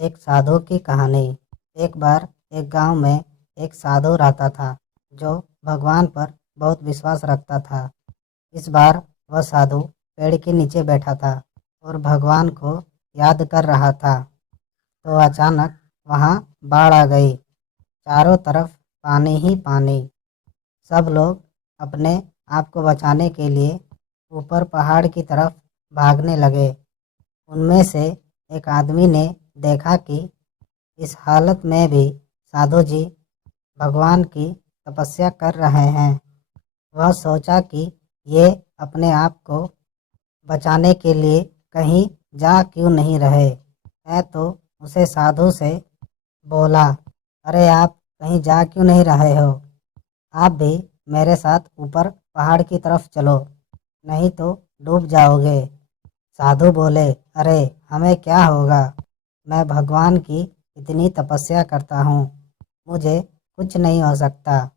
एक साधु की कहानी। एक बार एक गांव में एक साधु रहता था जो भगवान पर बहुत विश्वास रखता था। इस बार वह साधु पेड़ के नीचे बैठा था और भगवान को याद कर रहा था। तो अचानक वहां बाढ़ आ गई। चारों तरफ पानी ही पानी। सब लोग अपने आप को बचाने के लिए ऊपर पहाड़ की तरफ भागने लगे। उनमें से एक आदमी ने देखा कि इस हालत में भी साधु जी भगवान की तपस्या कर रहे हैं। वह सोचा कि ये अपने आप को बचाने के लिए कहीं जा क्यों नहीं रहे है, तो उसे साधु से बोला, अरे आप कहीं जा क्यों नहीं रहे हो? आप भी मेरे साथ ऊपर पहाड़ की तरफ चलो, नहीं तो डूब जाओगे। साधु बोले, अरे हमें क्या होगा, मैं भगवान की इतनी तपस्या करता हूँ, मुझे कुछ नहीं हो सकता,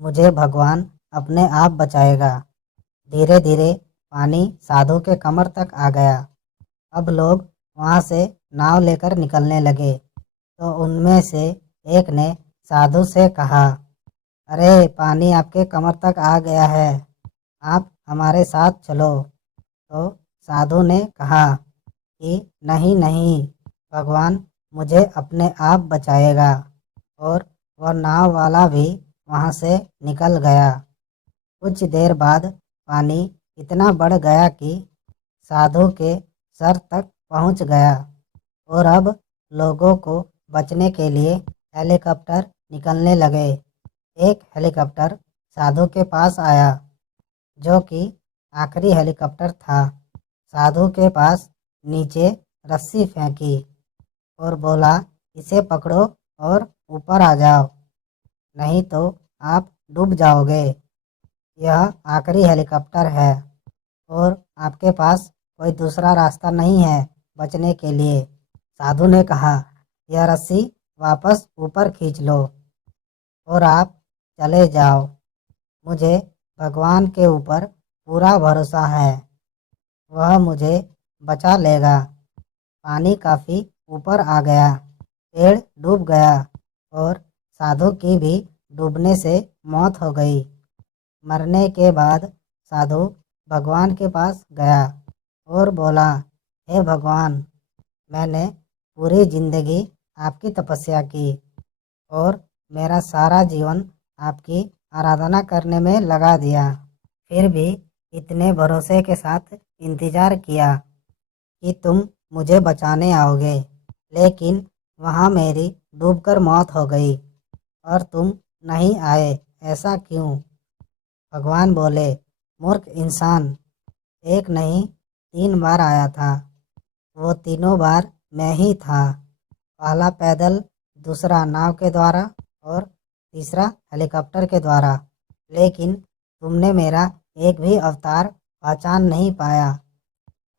मुझे भगवान अपने आप बचाएगा। धीरे धीरे पानी साधु के कमर तक आ गया। अब लोग वहाँ से नाव लेकर निकलने लगे। तो उनमें से एक ने साधु से कहा, अरे पानी आपके कमर तक आ गया है, आप हमारे साथ चलो। तो साधु ने कहा कि नहीं नहीं, भगवान मुझे अपने आप बचाएगा। और वह नाव वाला भी वहाँ से निकल गया। कुछ देर बाद पानी इतना बढ़ गया कि साधु के सर तक पहुँच गया और अब लोगों को बचने के लिए हेलीकॉप्टर निकलने लगे। एक हेलीकॉप्टर साधु के पास आया, जो कि आखिरी हेलीकॉप्टर था। साधु के पास नीचे रस्सी फेंकी और बोला, इसे पकड़ो और ऊपर आ जाओ, नहीं तो आप डूब जाओगे। यह आखिरी हेलीकॉप्टर है और आपके पास कोई दूसरा रास्ता नहीं है बचने के लिए। साधु ने कहा, यह रस्सी वापस ऊपर खींच लो और आप चले जाओ। मुझे भगवान के ऊपर पूरा भरोसा है, वह मुझे बचा लेगा। पानी काफ़ी ऊपर आ गया, पेड़ डूब गया और साधु की भी डूबने से मौत हो गई। मरने के बाद साधु भगवान के पास गया और बोला, हे भगवान, मैंने पूरी जिंदगी आपकी तपस्या की और मेरा सारा जीवन आपकी आराधना करने में लगा दिया। फिर भी इतने भरोसे के साथ इंतजार किया कि तुम मुझे बचाने आओगे, लेकिन वहाँ मेरी डूबकर मौत हो गई और तुम नहीं आए, ऐसा क्यों? भगवान बोले, मूर्ख इंसान, एक नहीं 3 बार आया था। वो तीनों बार मैं ही था। पहला पैदल, दूसरा नाव के द्वारा और तीसरा हेलीकॉप्टर के द्वारा। लेकिन तुमने मेरा एक भी अवतार पहचान नहीं पाया।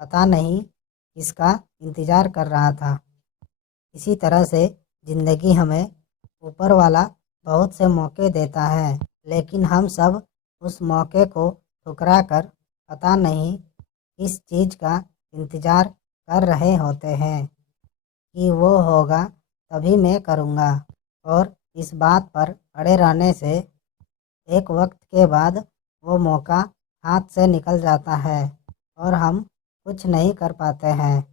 पता नहीं किसका इंतजार कर रहा था। इसी तरह से जिंदगी हमें ऊपर वाला बहुत से मौके देता है, लेकिन हम सब उस मौके को ठुकरा कर पता नहीं किस चीज़ का इंतजार कर रहे होते हैं कि वो होगा तभी मैं करूँगा। और इस बात पर अड़े रहने से एक वक्त के बाद वो मौका हाथ से निकल जाता है और हम कुछ नहीं कर पाते हैं।